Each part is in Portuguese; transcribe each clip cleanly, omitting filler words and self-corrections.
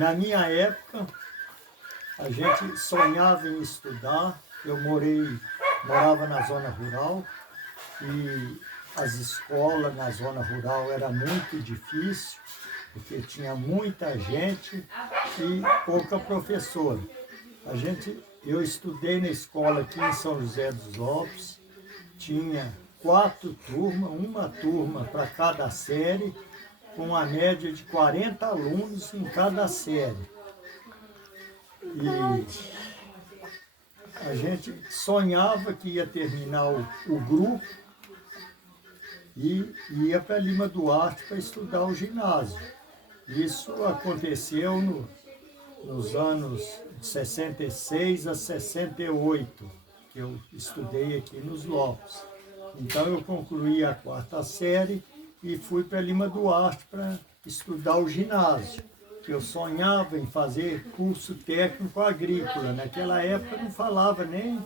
Na minha época, a gente sonhava em estudar. Eu morava na zona rural e as escolas na zona rural era muito difícil, porque tinha muita gente e pouca professora. Eu estudei na escola aqui em São José dos Lopes, tinha 4 turmas, uma turma para cada série, com uma média de 40 alunos em cada série. E a gente sonhava que ia terminar o grupo e ia para Lima Duarte para estudar o ginásio. Isso aconteceu nos anos de 66 a 68, que eu estudei aqui nos Lopes. Então eu concluí a 4ª série e fui para Lima Duarte para estudar o ginásio. Eu sonhava em fazer curso técnico agrícola. Naquela época não falava nem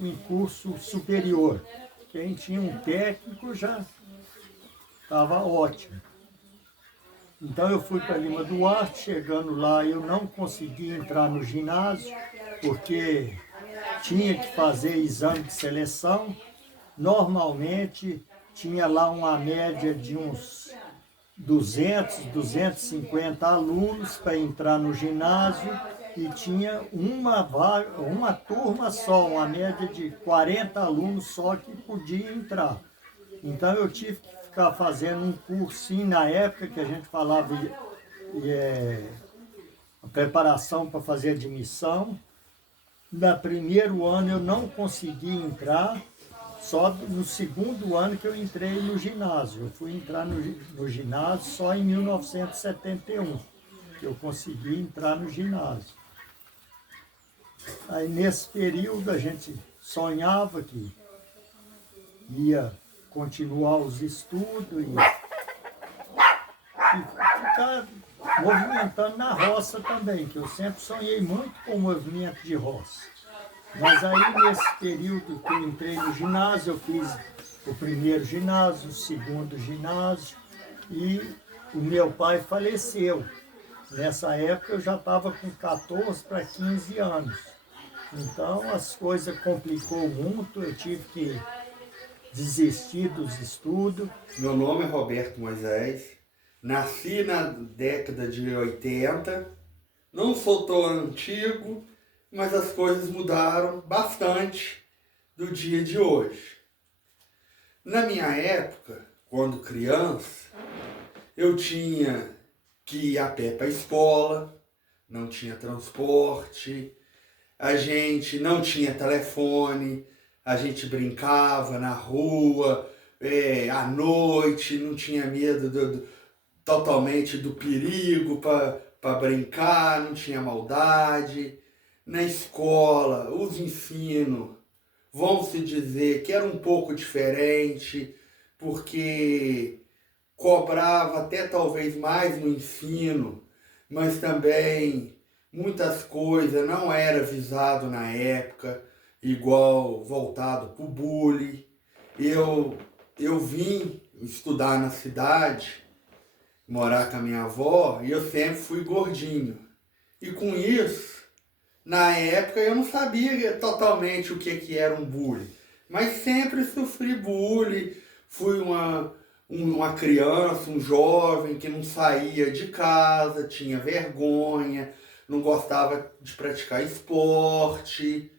em curso superior. Quem tinha um técnico já estava ótimo. Então eu fui para Lima Duarte, chegando lá eu não consegui entrar no ginásio, porque tinha que fazer exame de seleção. Normalmente tinha lá uma média de uns 200, 250 alunos para entrar no ginásio e tinha uma turma só, uma média de 40 alunos só que podia entrar. Então eu tive que ficar fazendo um cursinho na época que a gente falava a preparação para fazer admissão. No primeiro ano eu não consegui entrar, só no segundo ano que eu entrei no ginásio. Eu fui entrar no ginásio só em 1971, que eu consegui entrar no ginásio. Aí nesse período a gente sonhava que ia continuar os estudos e ficar movimentando na roça também, que eu sempre sonhei muito com o movimento de roça. Mas aí nesse período que eu entrei no ginásio, eu fiz o primeiro ginásio, o segundo ginásio e o meu pai faleceu. Nessa época eu já estava com 14 para 15 anos. Então as coisas complicou muito, eu tive que desistir dos estudos. Meu nome é Roberto Moisés, nasci na década de 80, não sou tão antigo, mas as coisas mudaram bastante do dia de hoje. Na minha época, quando criança, eu tinha que ir a pé para a escola, não tinha transporte, a gente não tinha telefone, a gente brincava na rua, à noite, não tinha medo totalmente do perigo para brincar, não tinha maldade. Na escola, os ensinos, vão se dizer que era um pouco diferente, porque cobrava até talvez mais no ensino, mas também muitas coisas não era visado na época, igual voltado para o bullying. Eu vim estudar na cidade, morar com a minha avó, e eu sempre fui gordinho. E com isso, na época eu não sabia totalmente o que era um bullying, mas sempre sofri bullying, fui uma criança, um jovem que não saía de casa, tinha vergonha, não gostava de praticar esporte,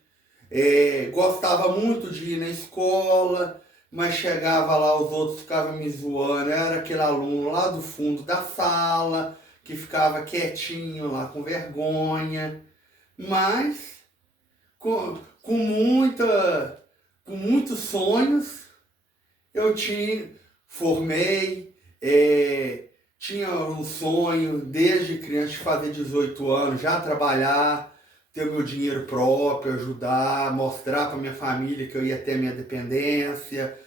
gostava muito de ir na escola, mas chegava lá, os outros ficavam me zoando, eu era aquele aluno lá do fundo da sala, que ficava quietinho lá com vergonha, mas com muitos sonhos eu formei, tinha um sonho desde criança de fazer 18 anos, já trabalhar, ter o meu dinheiro próprio, ajudar, mostrar para minha família que eu ia ter minha dependência.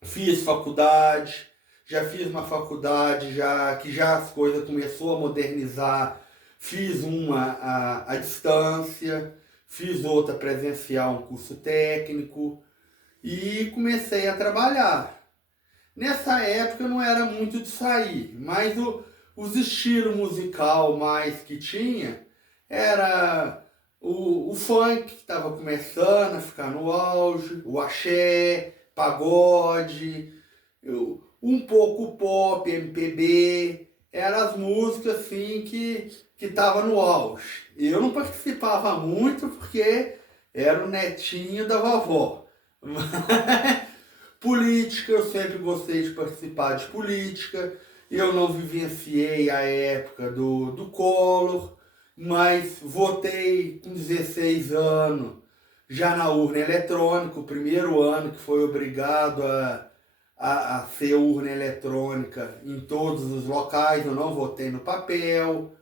Fiz faculdade, já fiz uma faculdade, que já as coisas começou a modernizar, fiz uma à distância, fiz outra presencial, um curso técnico, e comecei a trabalhar. Nessa época eu não era muito de sair, mas Os estilos musical mais que tinha era o funk, que estava começando a ficar no auge, o axé, pagode, um pouco pop, MPB, eram as músicas assim que estavam no auge. Eu não participava muito porque era o netinho da vovó. Política, eu sempre gostei de participar de política. Eu não vivenciei a época do Collor, mas votei com 16 anos, já na urna eletrônica, o primeiro ano que foi obrigado a ser urna eletrônica em todos os locais. Eu não votei no papel,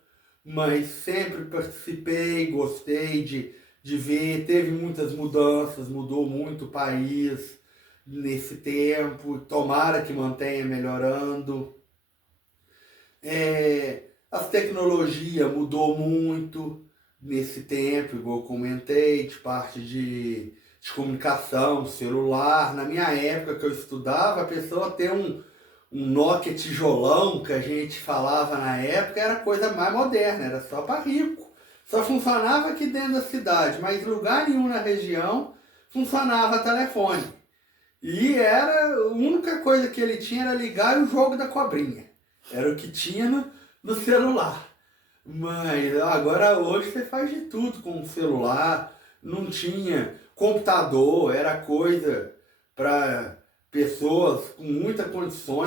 mas sempre participei, gostei de ver. Teve muitas mudanças, mudou muito o país nesse tempo, tomara que mantenha melhorando. As tecnologias mudou muito nesse tempo, igual eu comentei, de parte de comunicação, celular. Na minha época que eu estudava, a pessoa ter um Nokia tijolão, que a gente falava na época, era coisa mais moderna, era só para rico. Só funcionava aqui dentro da cidade, mas em lugar nenhum na região funcionava telefone. E era a única coisa que ele tinha era ligar o jogo da cobrinha. Era o que tinha no celular. Mas agora hoje você faz de tudo com o celular. Não tinha computador, era coisa para pessoas com muitas condições.